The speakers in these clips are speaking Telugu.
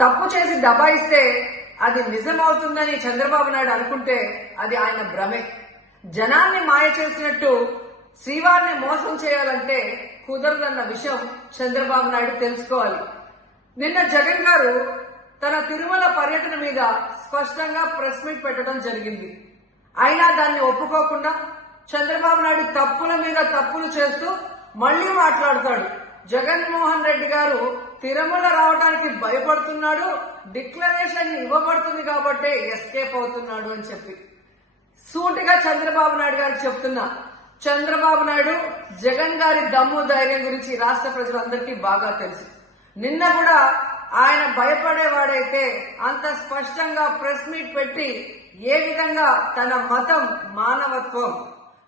తప్పు చేసి దబాయిస్తే అది నిజమవుతుందని చంద్రబాబు నాయుడు అనుకుంటే అది ఆయన భ్రమే. జనాన్ని మాయ చేసినట్టు శ్రీవారిని మోసం చేయాలంటే కుదరదన్న విషయం చంద్రబాబు నాయుడు తెలుసుకోవాలి. నిన్న జగన్ గారు తన తిరుమల పర్యటన మీద స్పష్టంగా ప్రెస్ మీట్ పెట్టడం జరిగింది. అయినా దాన్ని ఒప్పుకోకుండా చంద్రబాబు నాయుడు తప్పుల మీద తప్పులు చేస్తూ మళ్లీ మాట్లాడతాడు. జగన్మోహన్ రెడ్డి గారు తిరుమల రావడానికి భయపడుతున్నాడు, డిక్లరేషన్ ఇవ్వబడుతుంది కాబట్టి ఎస్కేప్ అవుతున్నాడు అని చెప్పి సూటిగా చంద్రబాబు నాయుడు గారికి చెప్తున్నా. చంద్రబాబు నాయుడు జగన్ గారి దమ్ము ధైర్యం గురించి రాష్ట్ర ప్రజలందరికీ బాగా తెలుసు. నిన్న కూడా ఆయన భయపడేవాడైతే అంత స్పష్టంగా ప్రెస్ మీట్ పెట్టి ఏ విధంగా తన మతం మానవత్వం,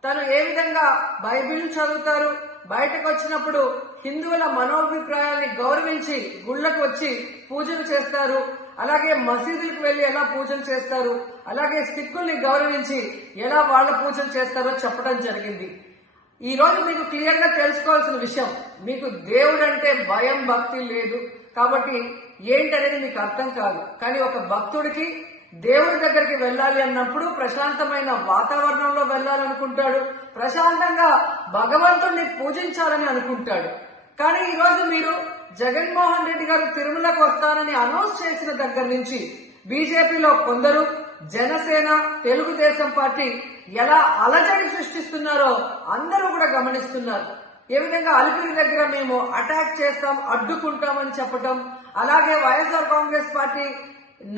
తను ఏ విధంగా బైబిల్ చదువుతారు, బయటకు వచ్చినప్పుడు హిందువుల మనోభిప్రాయాన్ని గౌరవించి గుళ్లకు వచ్చి పూజలు చేస్తారు, అలాగే మసీదులకు వెళ్లి ఎలా పూజలు చేస్తారు, అలాగే సిక్కుల్ని గౌరవించి ఎలా వాళ్ళ పూజలు చేస్తారో చెప్పడం జరిగింది. ఈ రోజు మీకు క్లియర్ గా తెలుసుకోవాల్సిన విషయం, మీకు దేవుడు అంటే భయం భక్తి లేదు కాబట్టి ఏంటనేది మీకు అర్థం కాదు. కానీ ఒక భక్తుడికి దేవుడి దగ్గరికి వెళ్ళాలి అన్నప్పుడు ప్రశాంతమైన వాతావరణంలో వెళ్ళాలనుకుంటాడు, ప్రశాంతంగా భగవంతుడిని పూజించాలని అనుకుంటాడు. కానీ ఈ రోజు మీరు జగన్మోహన్ రెడ్డి గారు తిరుమలకు వస్తానని అనౌన్స్ చేసిన దగ్గర నుంచి బీజేపీలో కొందరు, జనసేన, తెలుగుదేశం పార్టీ ఎలా అలజడి సృష్టిస్తున్నారో అందరూ కూడా గమనిస్తున్నారు. ఏ విధంగా అలిపిరి దగ్గర మేము అటాక్ చేస్తాం, అడ్డుకుంటామని చెప్పటం, అలాగే వైఎస్ఆర్ కాంగ్రెస్ పార్టీ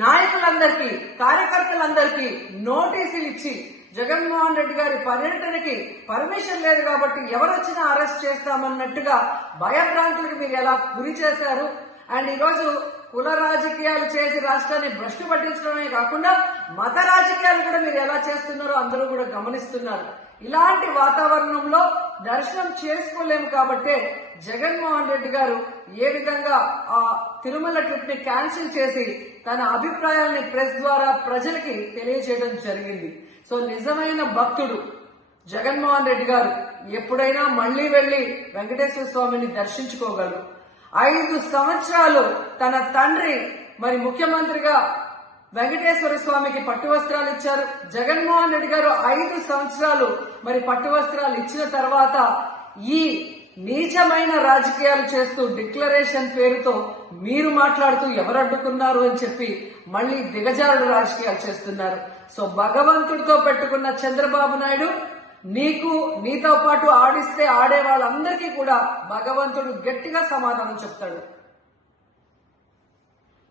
నాయకులందరికీ, కార్యకర్తలందరికీ నోటీసులు ఇచ్చి జగన్మోహన్ రెడ్డి గారి పర్యటనకి పర్మిషన్ లేదు కాబట్టి ఎవరొచ్చినా అరెస్ట్ చేస్తామన్నట్టుగా భయభ్రాంతులకు మీరు ఎలా గురి చేశారు. అండ్ ఈరోజు కుల రాజకీయాలు చేసి రాష్ట్రాన్ని భ్రష్టు పట్టించడమే కాకుండా మత రాజకీయాలు కూడా మీరు ఎలా చేస్తున్నారో అందరూ కూడా గమనిస్తున్నారు. ఇలాంటి వాతావరణంలో దర్శనం చేసుకోలేము కాబట్టే జగన్మోహన్ రెడ్డి గారు ఏ విధంగా ఆ తిరుమల ట్రిప్ ని క్యాన్సిల్ చేసి తన అభిప్రాయాల్ని ప్రెస్ ద్వారా ప్రజలకి తెలియజేయడం జరిగింది. సో నిజమైన భక్తుడు జగన్మోహన్ రెడ్డి గారు ఎప్పుడైనా మళ్లీ వెళ్లి వెంకటేశ్వర స్వామిని దర్శించుకోగలరు. 5 సంవత్సరాలు తన తండ్రి మరి ముఖ్యమంత్రిగా వెంకటేశ్వర స్వామికి పట్టు వస్త్రాలు ఇచ్చారు. జగన్మోహన్ రెడ్డి గారు 5 సంవత్సరాలు మరి పట్టు వస్త్రాలు ఇచ్చిన తర్వాత ఈ నీచమైన రాజకీయాలు చేస్తూ డిక్లరేషన్ పేరుతో మీరు మాట్లాడుతూ ఎవరు అడ్డుకున్నారు అని చెప్పి మళ్లీ దిగజారుడు రాజకీయాలు చేస్తున్నారు. సో భగవంతుడితో పెట్టుకున్న చంద్రబాబు నాయుడు నీతో పాటు ఆడిస్తే ఆడే వాళ్ళందరికీ కూడా భగవంతుడు గట్టిగా సమాధానం చెప్తాడు.